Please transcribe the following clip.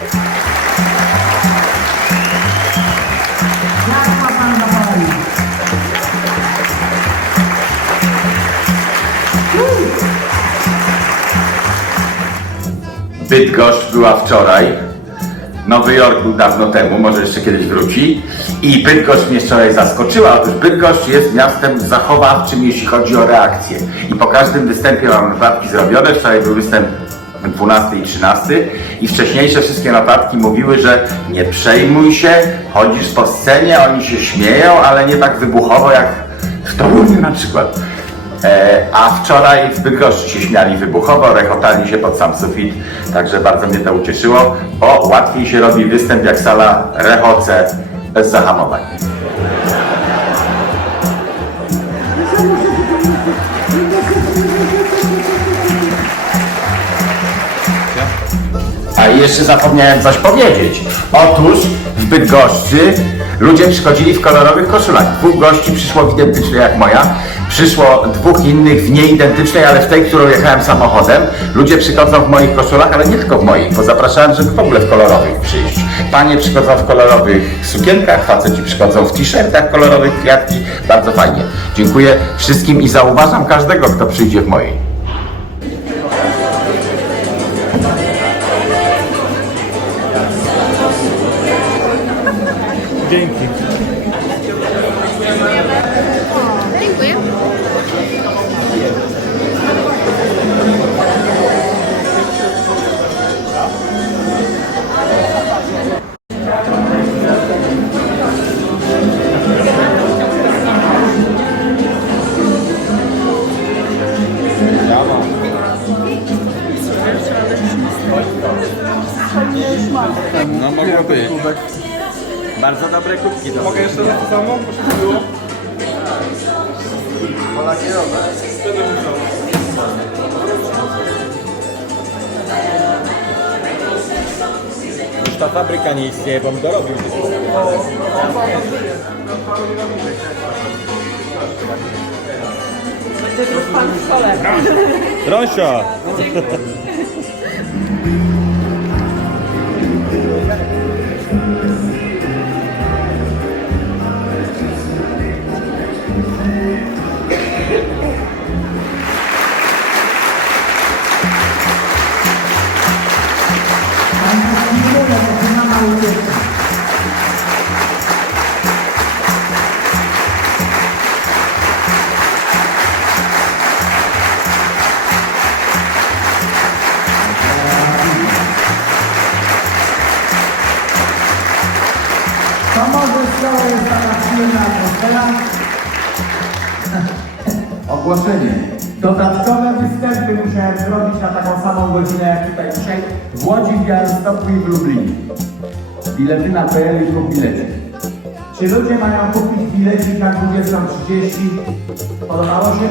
Bydgoszcz była wczoraj. Nowy Jork był dawno temu, może jeszcze kiedyś wróci. I Bydgoszcz mnie wczoraj zaskoczyła. Otóż Bydgoszcz jest miastem zachowawczym, jeśli chodzi o reakcję. I po każdym występie mam notatki zrobione. Wczoraj był występ 12 i 13 i wcześniejsze wszystkie notatki mówiły, że nie przejmuj się, chodzisz po scenie, oni się śmieją, ale nie tak wybuchowo jak w Toruniu na przykład. E, a wczoraj w się śmiali wybuchowo, rechotali się pod sam sufit, także bardzo mnie to ucieszyło, bo łatwiej się robi występ jak sala rechoce bez zahamowań. A jeszcze zapomniałem coś powiedzieć. Otóż w Bydgoszczy ludzie przychodzili w kolorowych koszulach. Dwóch gości przyszło w identycznej jak moja. Przyszło dwóch innych w nieidentycznej, ale w tej, którą jechałem samochodem. Ludzie przychodzą w moich koszulach, ale nie tylko w moich, bo zapraszałem, żeby w ogóle w kolorowych przyjść. Panie przychodzą w kolorowych sukienkach, faceci przychodzą w t-shirtach kolorowych, kwiatki. Bardzo fajnie. Dziękuję wszystkim i zauważam każdego, kto przyjdzie w mojej. Dzięki. Dziękuję. No mogło być. Bardzo dobre kubki to Mogę jeszcze raz to samo? Proszę by było. Będę musiał. Już ta fabryka nie istnieje, bo bym dorobił. Rosia! Państwo dziękuję, to się mama Vamos a buscar esta canción en la atmósfera ogłoszenie. Dodatkowe występy musiałem zrobić na taką samą godzinę jak tutaj dzisiaj w Łodzi, w Białymstoku i w Lublinie. Bilety na PL i kup bilecie. Czy ludzie mają kupić bilecik na 20.30? Podobało się?